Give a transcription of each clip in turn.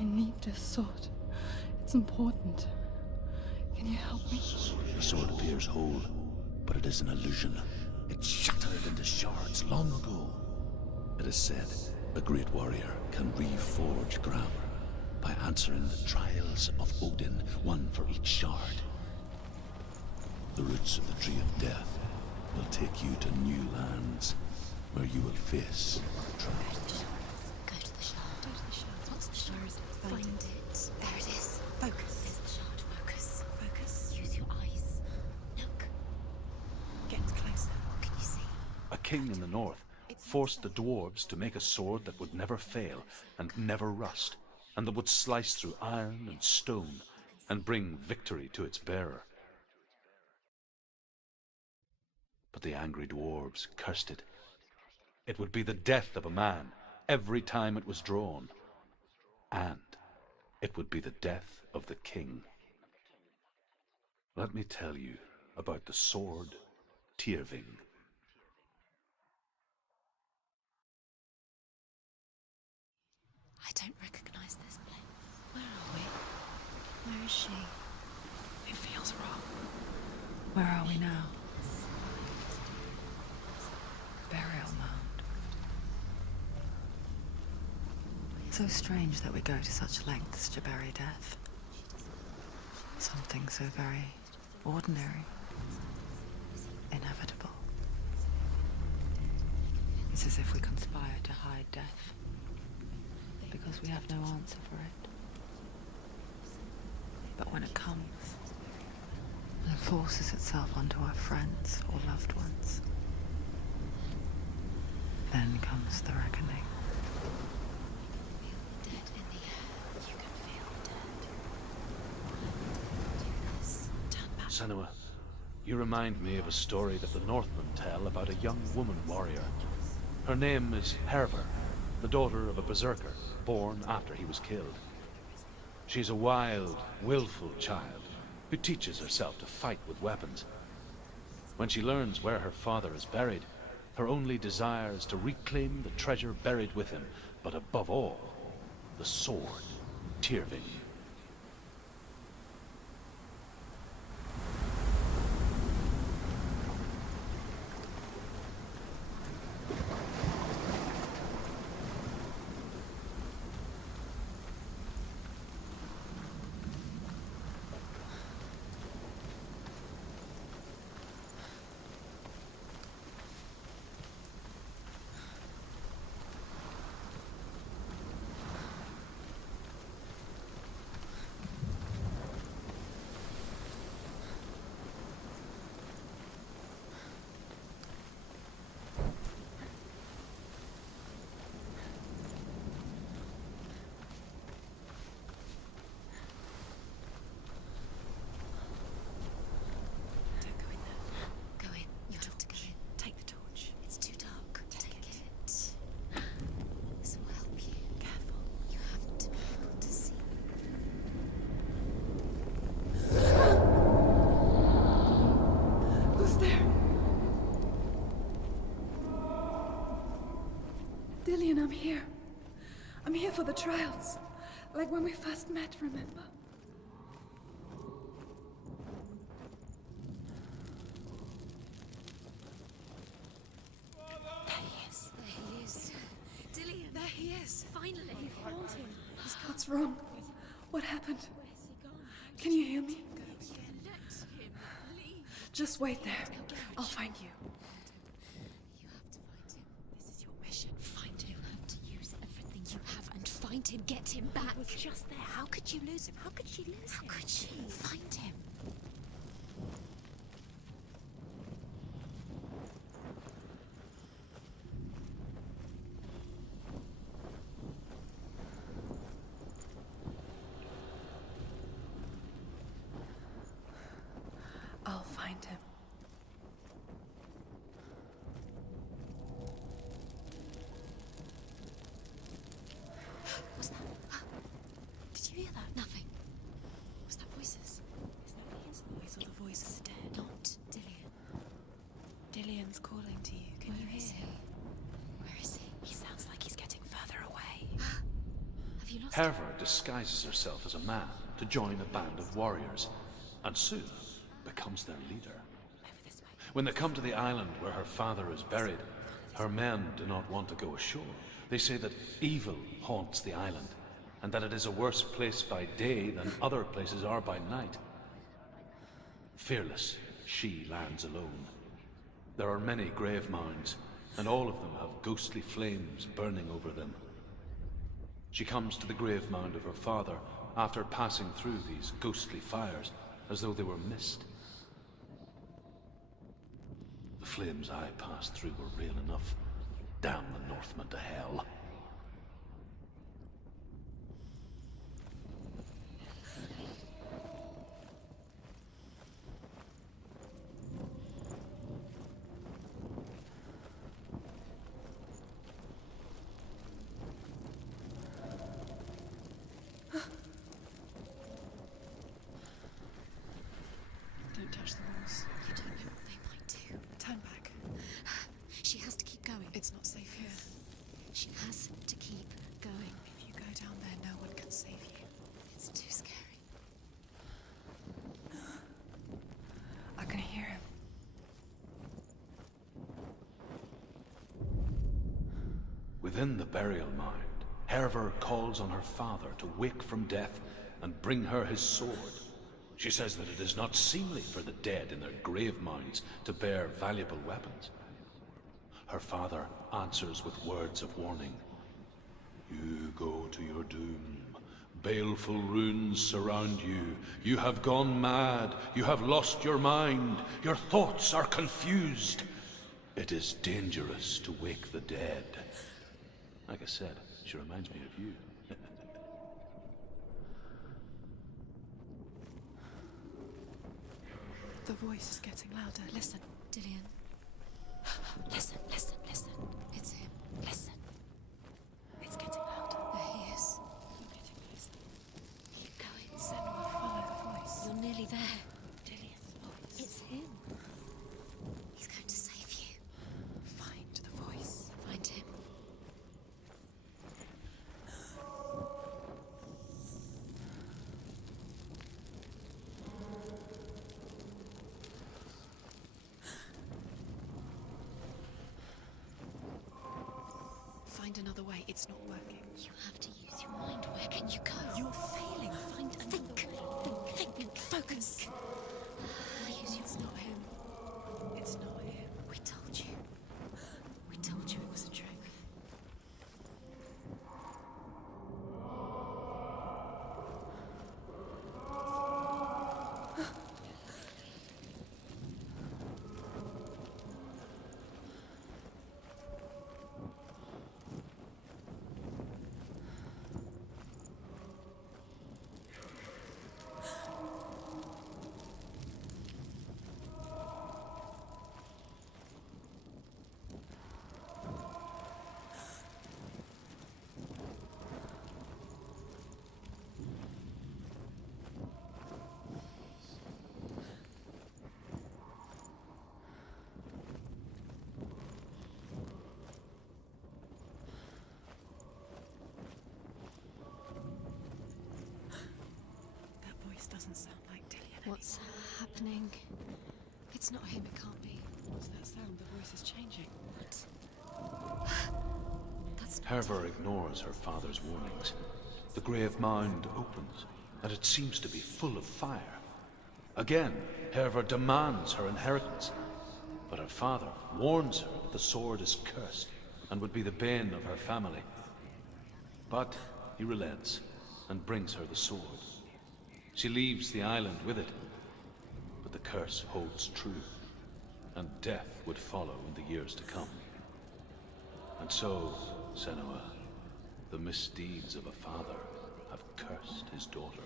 I need this sword. It's important. Can you help me? The sword appears whole, but it is an illusion. It shattered into shards long ago. It is said a great warrior can reforge grammar by answering the trials of Odin, one for each shard. The roots of the tree of death will take you to new lands where you will face trials. Go to the shard. Go to the shard. What's the shard? Find it. There it is. Focus. There's the shard. Focus. Focus. Use your eyes. Look. Get closer. What can you see? A king in the north forced the dwarves to make a sword that would never fail and never rust, and that would slice through iron and stone and bring victory to its bearer. But the angry dwarves cursed it. It would be the death of a man every time it was drawn, and it would be the death of the king. Let me tell you about the sword Tyrving. I don't recognize this place. Where are we? Where is she? It feels wrong. Where are we now? Burial mound. So strange that we go to such lengths to bury death. Something so very ordinary, inevitable. It's as if we conspire to hide death, because we have no answer for it. But when it comes, and forces itself onto our friends or loved ones, then comes the reckoning. Dead in the air. You can feel dead. Do this. Turn back. Senua, you remind me of a story that the Northmen tell about a young woman warrior. Her name is Hervor, the daughter of a berserker, born after he was killed. She's a wild, willful child who teaches herself to fight with weapons. When she learns where her father is buried, her only desire is to reclaim the treasure buried with him, but above all, the sword, Tyrving. Dillion, I'm here. I'm here for the trials. Like when we first met, remember? There he is. There he is. Dillion, there he is. Finally. We found him. What's wrong? What happened? Where's he gone? Can you hear me? Let him leave. Just wait there. I'll find you. You have to find him. This is your mission. Find him. You have to use everything you have and find him. Get him back. He was just there. How could you lose him? How could you lose him? How could you? Find him. I'll find him. What's that? Did you hear that? Nothing. Was that voices? Is that his voice or the voice of the dead? Not Dillion. Dillion's calling to you. Can you hear him? Where is he? He sounds like he's getting further away. Have Have you lost Herver disguises herself as a man to join a band of warriors, and soon becomes their leader. When they come to the island where her father is buried, her men do not want to go ashore. They say that evil haunts the island, and that it is a worse place by day than other places are by night. Fearless, she lands alone. There are many grave mounds, and all of them have ghostly flames burning over them. She comes to the grave mound of her father after passing through these ghostly fires, as though they were mist. The flames I passed through were real enough. Damn the Northmen to hell. Don't touch the walls. You don't know what they might do. Turn back. She has to keep going. It's not safe here. She has to keep going. If you go down there, no one can save you. It's too scary. I can hear him. Within the burial mound, Herver calls on her father to wake from death and bring her his sword. She says that it is not seemly for the dead in their grave mounds to bear valuable weapons. Her father answers with words of warning. You go to your doom. Baleful runes surround you. You have gone mad. You have lost your mind. Your thoughts are confused. It is dangerous to wake the dead. Like I said, she reminds me of you. The voice is getting louder. Listen. Dillion. Listen, listen, listen. It's him. Listen. It's getting louder. There he is. You're getting closer. Keep going. Senua, follow the voice. You're nearly there. Dillion's voice. It's him. He's going to save you. Find the voice. Find him. Find another way. It's not working. You have to use your mind. Where can you go? You're failing. Find another way. Think. Focus. Use your It's not him. It's not him. We told you. We told you it was a trick. That voice doesn't sound like Dillion. What's happening? It's not him. It can't be. What's that sound? The voice is changing. What? That's not. Herver ignores her father's warnings. The grave mound opens, and it seems to be full of fire. Again, Herver demands her inheritance, but her father warns her that the sword is cursed and would be the bane of her family. But he relents and brings her the sword. She leaves the island with it, but the curse holds true, and death would follow in the years to come. And so, Senua, the misdeeds of a father have cursed his daughter.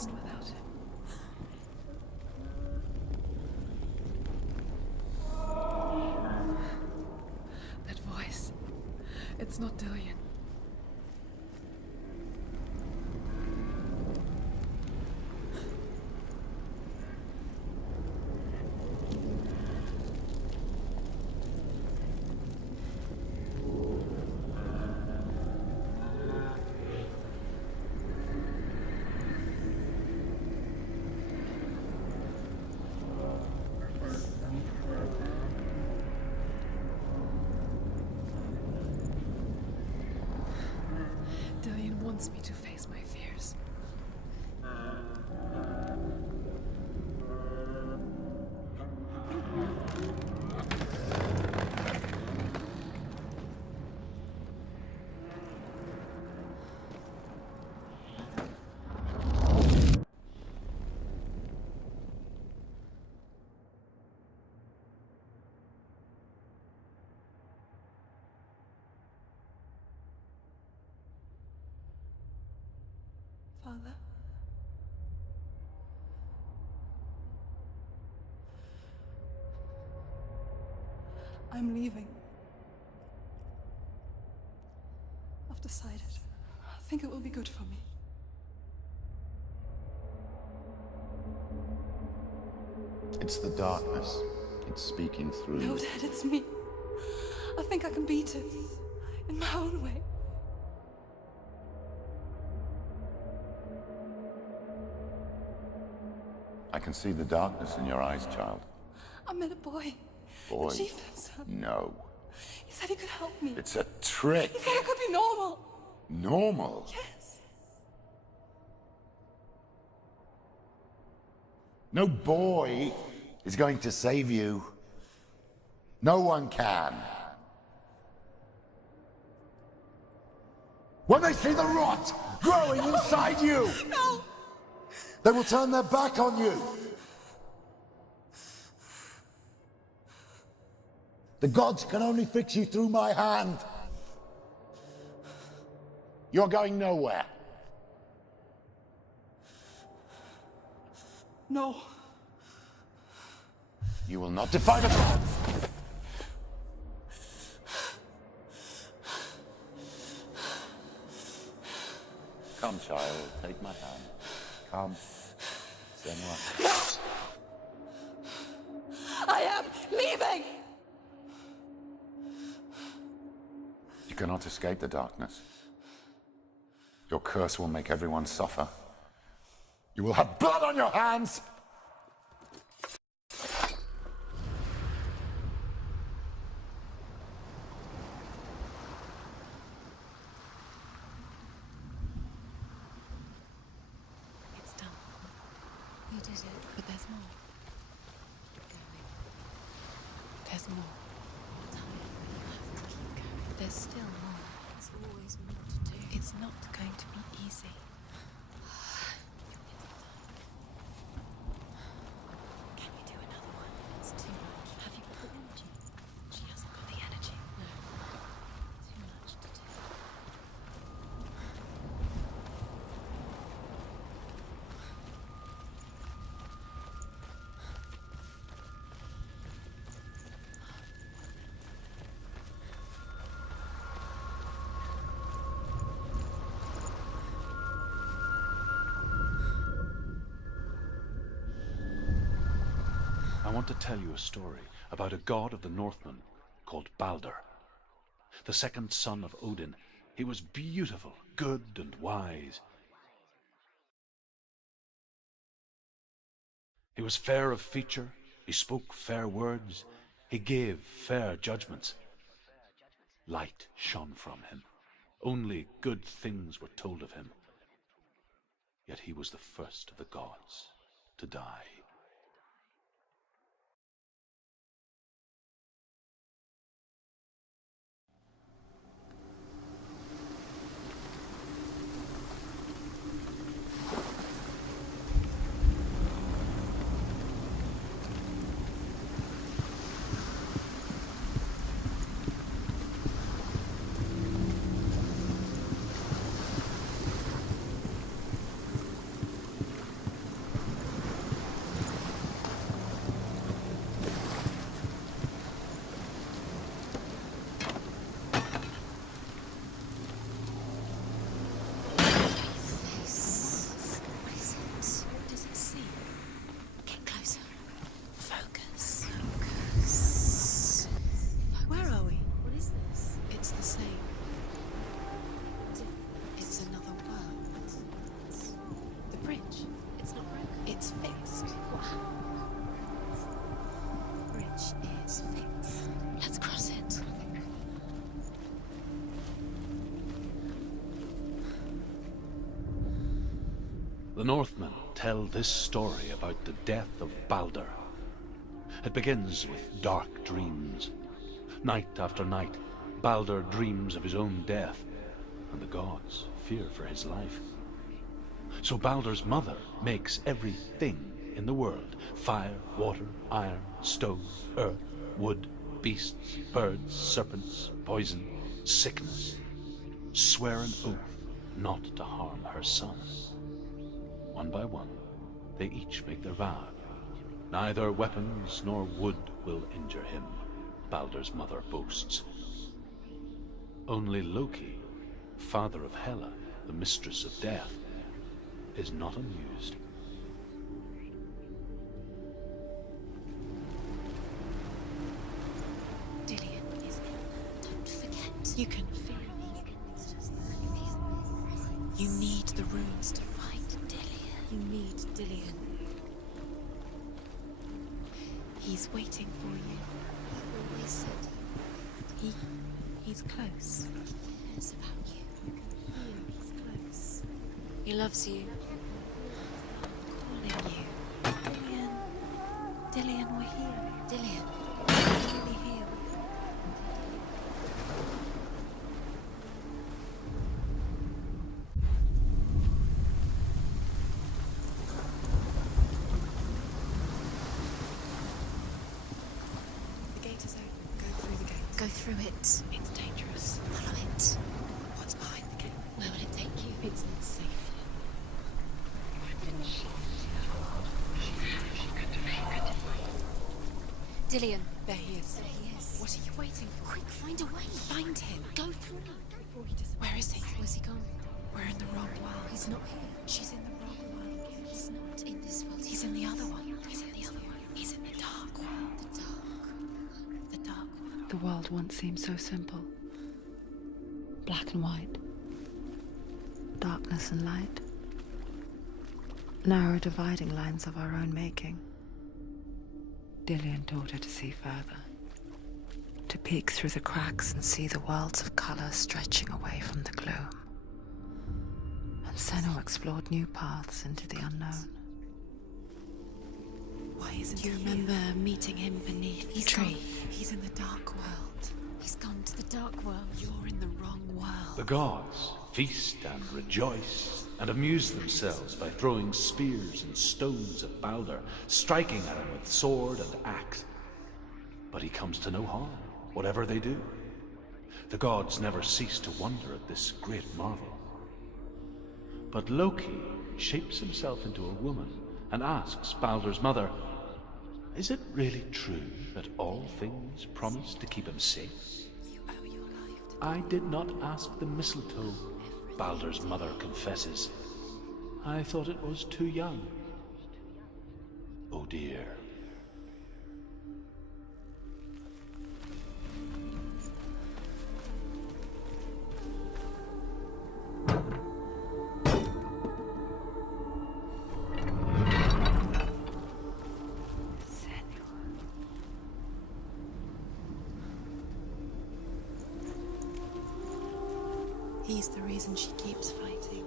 lost without him. That voice. It's not Dillion. Dillion wants me to face my fears. Father? I'm leaving. I've decided. I think it will be good for me. It's the darkness. It's speaking through No, you. Dad, it's me. I think I can beat it. In my own way. I can see the darkness in your eyes, child. I met a boy. Boy. The chieftain's son. No. He said he could help me. It's a trick. He said I could be normal. Normal. Yes. No boy is going to save you. No one can. When they see the rot growing inside you, No! they will turn their back on you. The gods can only fix you through my hand. You're going nowhere. No. You will not defy the gods. Come, child, take my hand. Come. Senua. I am leaving! You cannot escape the darkness. Your curse will make everyone suffer. You will have blood on your hands! It's done. You did it, but there's more. There's more. There's still more. There's always more to do. It's not going to be easy. Can we do another one? It's too much. Have you got the energy? She hasn't got the energy. No. Too much to do. I want to tell you a story about a god of the Northmen called Balder. The second son of Odin. He was beautiful, good and wise. He was fair of feature, he spoke fair words, he gave fair judgments. Light shone from him. Only good things were told of him. Yet he was the first of the gods to die. The Northmen tell this story about the death of Balder. It begins with dark dreams. Night after night, Balder dreams of his own death, and the gods fear for his life. So Balder's mother makes everything in the world: fire, water, iron, stone, earth, wood, beasts, birds, serpents, poison, sickness, swear an oath not to harm her son. One by one, they each make their vow. Neither weapons nor wood will injure him, Balder's mother boasts. Only Loki, father of Hela, the mistress of death, is not amused. Dillion, don't forget. You can feel it. You need the runes to fight Dillion. You need Dillion. He's waiting for you. He always said he's close. He cares about you. He's close. He loves you. I'm calling you. Dillion. Dillion, we're here. Dillion. We're really here. The gate is open. Go through the gate. Go through it. It's dangerous. Follow it. What's behind the gate? Where will it take you? It's not safe. Dillion. There he is. There he is. What are you waiting for? Quick, find a way. Find him. Go through. Before he disappears. Where is he? Where's he gone? We're in the wrong world. He's not here. She's in the wrong world. He's not in this world. He's in the other one. He's in the other one. He's in the dark world. The dark world. The world once seemed so simple. Black and white. Darkness and light. Narrow dividing lines of our own making. Dillion taught her to see further. To peek through the cracks and see the worlds of color stretching away from the gloom. And Senua explored new paths into the unknown. Why isn't he? Do you remember meeting him beneath the tree? He's in the dark world. He's gone to the dark world. You're in the wrong world. The gods feast and rejoice and amuse themselves by throwing spears and stones at Balder, striking at him with sword and axe. But he comes to no harm, whatever they do. The gods never cease to wonder at this great marvel. But Loki shapes himself into a woman and asks Balder's mother, "Is it really true that all things promise to keep him safe?" You owe your life to "I did not ask the mistletoe," Balder's mother confesses. "I thought it was too young." Oh dear. He's the reason she keeps fighting.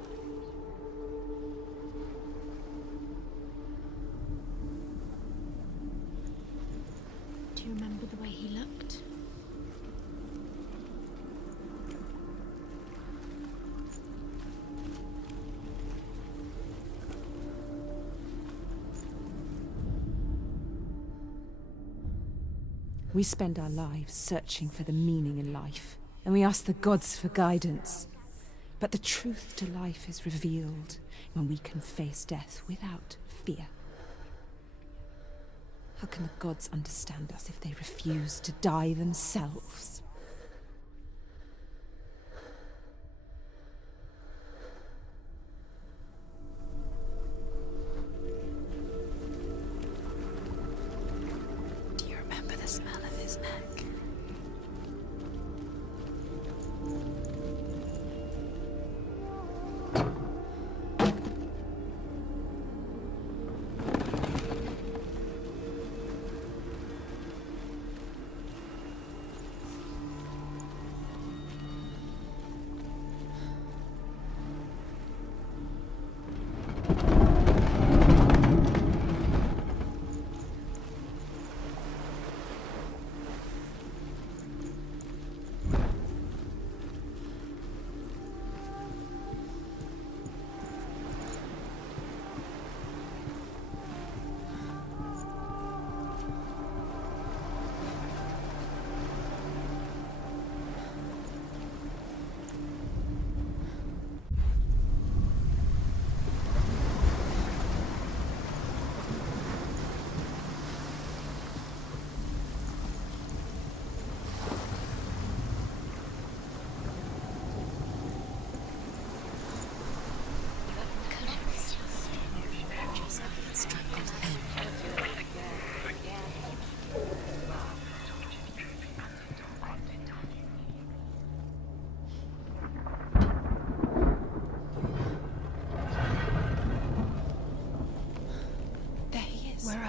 Do you remember the way he looked? We spend our lives searching for the meaning in life, and we ask the gods for guidance. But the truth to life is revealed when we can face death without fear. How can the gods understand us if they refuse to die themselves? Do you remember the smell of his neck?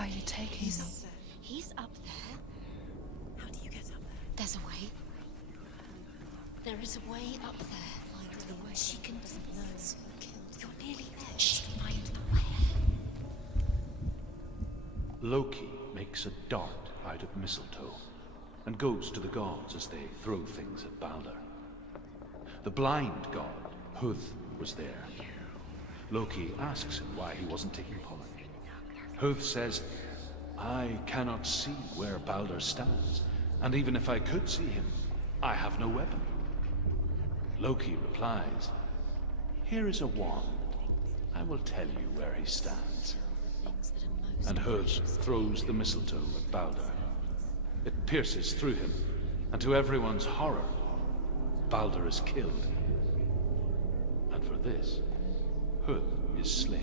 are you taking me? He's up there. How do you get up there? There's a way. There is a way up there. Find the way. She can know. You're nearly there. Just find the way. Loki makes a dart out of mistletoe and goes to the gods as they throw things at Balder. The blind god, Huth, was there. Loki asks him why he wasn't taking part. Huth says, I cannot see where Balder stands, and even if I could see him, I have no weapon. Loki replies, here is a wand. I will tell you where he stands. And Huth throws the mistletoe at Balder. It pierces through him, and to everyone's horror, Balder is killed. And for this, Huth is slain.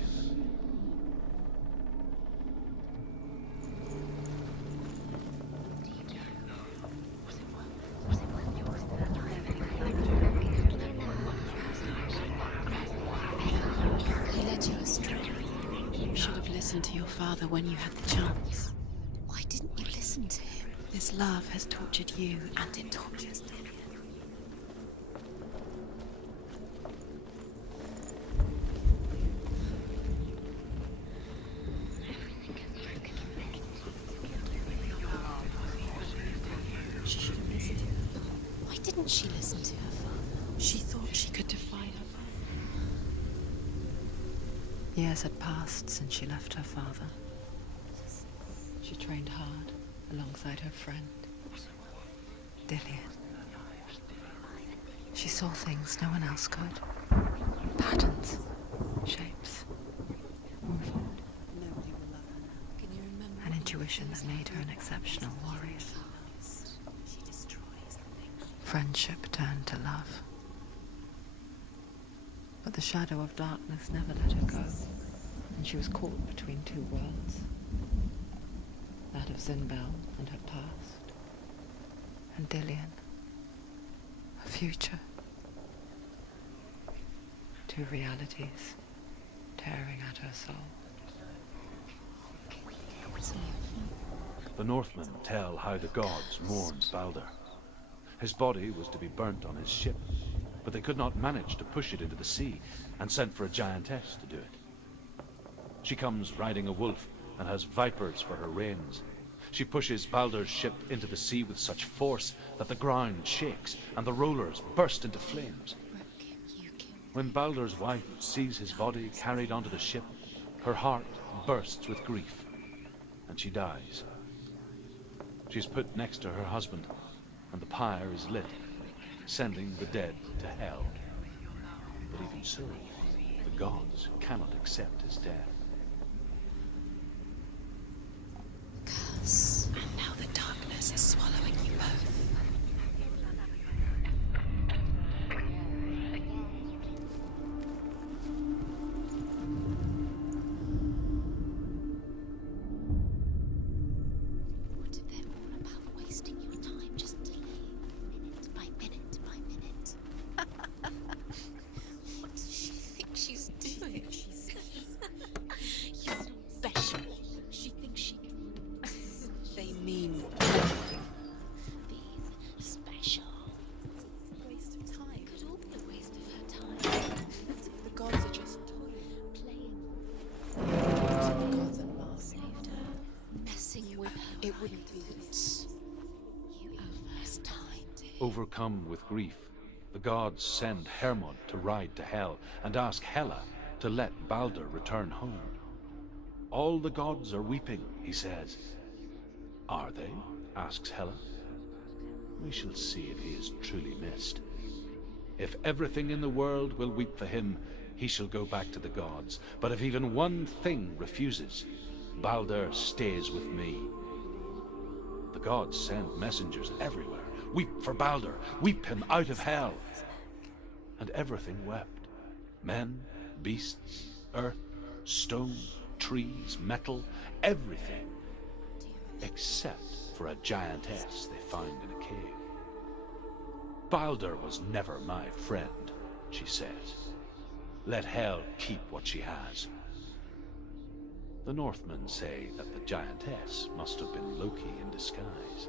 He led you astray. You should have listened to your father when you had the chance. Why didn't you listen to him? This love has tortured you, and it tortures them. She should have listened to her. Why didn't she listen to her father? She thought she could defy her father. Years had passed since she left her father. She trained hard alongside her friend, Dillion. She saw things no one else could. Patterns, shapes, movement. Nobody will love her now. Can you remember? An intuition that made her an exceptional warrior. She destroys the thing. Friendship turned to love. But the shadow of darkness never let her go, and she was caught between two worlds. That of Zinbel and her past, and Dillion, her future. Two realities tearing at her soul. The Northmen tell how the gods mourned Balder. His body was to be burnt on his ship, but they could not manage to push it into the sea, and sent for a giantess to do it. She comes riding a wolf and has vipers for her reins. She pushes Balder's ship into the sea with such force that the ground shakes and the rollers burst into flames. When Balder's wife sees his body carried onto the ship, her heart bursts with grief, and she dies. She's put next to her husband, and the pyre is lit, sending the dead to hell. But even so, the gods cannot accept his death. And now the darkness is swallowing you both. What if they're all about wasting your time, just delaying minute by minute by minute? What does she think she's doing? You're special. She thinks she can. They mean being special. Waste of time. Could all be a waste of her time. The gods are just toying, playing. The gods and Ma saved her, messing with her. It wouldn't be this. You first time. Overcome with grief, the gods send Hermod to ride to Hel and ask Hela to let Balder return home. All the gods are weeping, he says. Are they? Asks Hela. We shall see if he is truly missed. If everything in the world will weep for him, he shall go back to the gods. But if even one thing refuses, Balder stays with me. The gods send messengers everywhere. Weep for Balder, weep him out of hell. And everything wept. Men, beasts, earth, stone, trees, metal, everything. Except for a giantess they find in a cave. Balder was never my friend, she says. Let Hel keep what she has. The Northmen say that the giantess must have been Loki in disguise.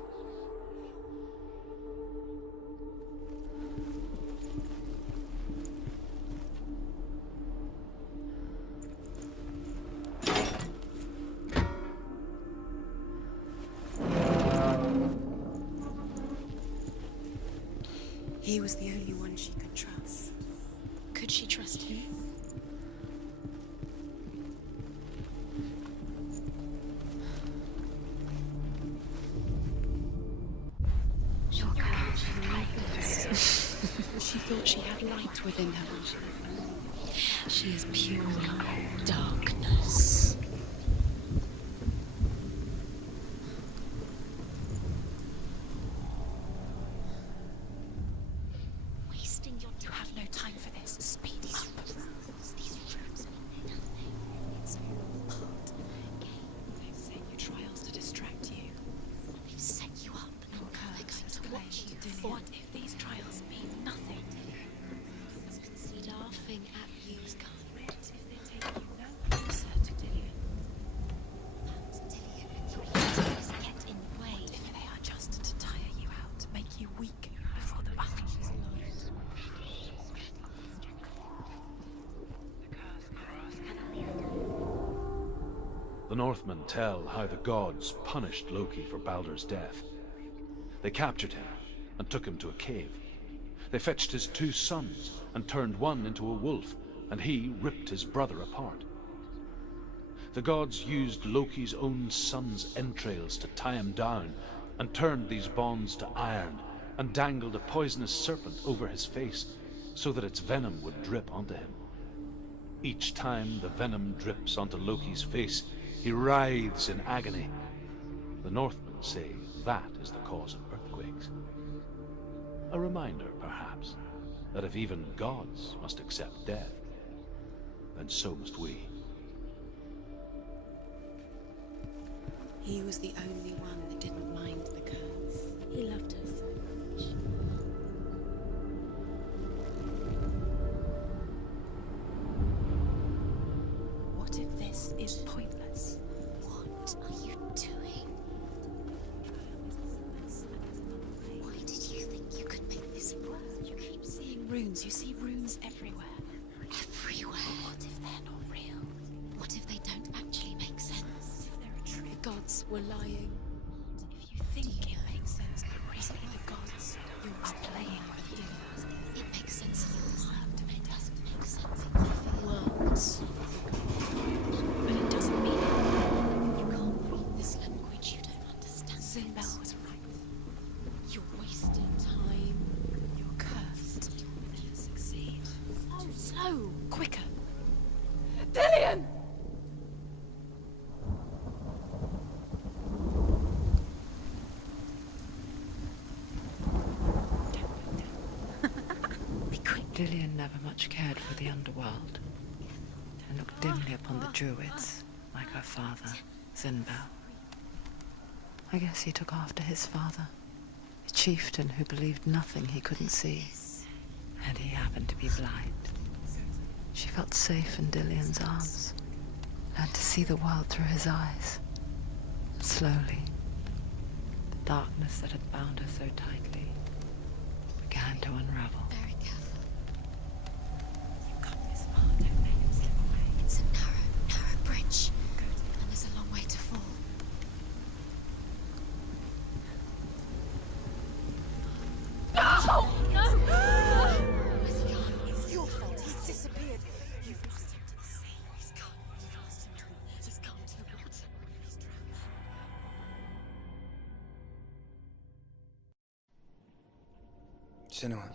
He was the only one she could trust. Could she trust him? She thought she had light within her. She is pure darkness. Wasting your time. You have no time for this. Speed up. These rooms mean nothing. It's all part of the game. They've set you trials to distract you. They've set you up. They're going to watch you. What if these trials mean nothing? Laughing at you. What if they take you no closer to Dillion? Dillion and your ears get in the way. What if they are just to tire you out, to make you weak before the battle? The Northmen tell how the gods punished Loki for Baldur's death. They captured him and took him to a cave. They fetched his 2 sons and turned one into a wolf, and he ripped his brother apart. The gods used Loki's own son's entrails to tie him down, and turned these bonds to iron, and dangled a poisonous serpent over his face, so that its venom would drip onto him. Each time the venom drips onto Loki's face, he writhes in agony. The Northmen say that is the cause of earthquakes. A reminder, perhaps, that if even gods must accept death, then so must we. He was the only one that didn't mind the curse. He loved her so much. What if this is pointless? What are you doing? Why did you think you could make this work? You keep seeing runes. You see runes everywhere. Everywhere? What if they're not real? What if they don't actually make sense? If they're a trick? The gods were lying. If you think it makes sense, but really the gods, you're playing with you. It makes sense in your mind, but it doesn't make sense in your words. But it doesn't mean it. You can't read this language, you don't understand. Sinbel was right. You're wasting time. You're cursed. You'll never succeed. Oh, slow! Quicker! Dillion! Be quick. Dillion never much cared for the underworld, and looked dimly upon the druids, like her father, Sinbel. I guess he took after his father, a chieftain who believed nothing he couldn't see, and he happened to be blind. She felt safe in Dillion's arms, learned to see the world through his eyes. And slowly, the darkness that had bound her so tightly began to unravel. Very careful. You've come this far, don't make it slip away. It's a narrow bridge. Good. And there's a long way to fall. No! No! Where's he gone? It's your fault. He's disappeared. You've lost him to the sea. He's gone. You've lost him to the water. He's gone to the water. He's drowned. Senua,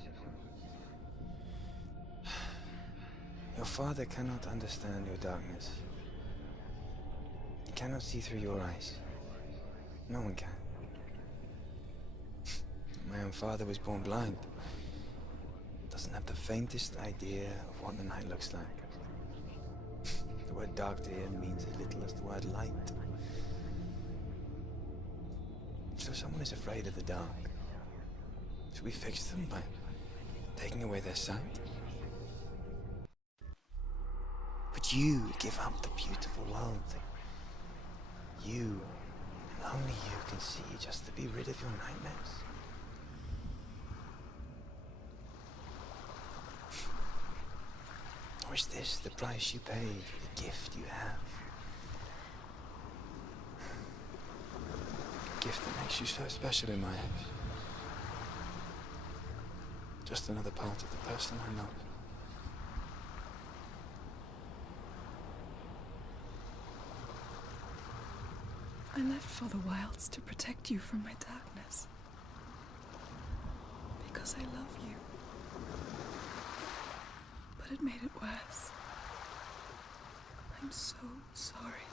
your father cannot understand your darkness. He cannot see through your eyes. No one can. My own father was born blind. Doesn't have the faintest idea of what the night looks like. The word dark to him means as little as the word light. So someone is afraid of the dark. Should we fix them by taking away their sight? Would you give up the beautiful world You, and only you, can see just to be rid of your nightmares. Or is this the price you pay for the gift you have? A gift that makes you so special in my eyes. Just another part of the person I love. I left for the wilds to protect you from my darkness. Because I love you. But it made it worse. I'm so sorry.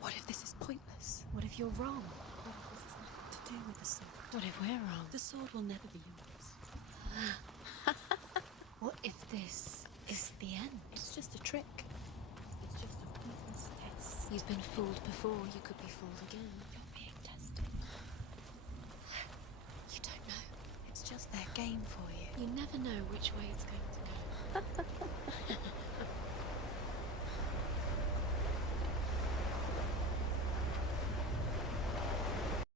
What if this is pointless? What if you're wrong? What if this has nothing to do with the sword? What if we're wrong? The sword will never be yours. What if this is the end? It's just a trick. It's just a pointless test. You've been fooled before, you could be fooled again. You're being tested. You don't know. It's just their game for you. You never know which way it's going to go.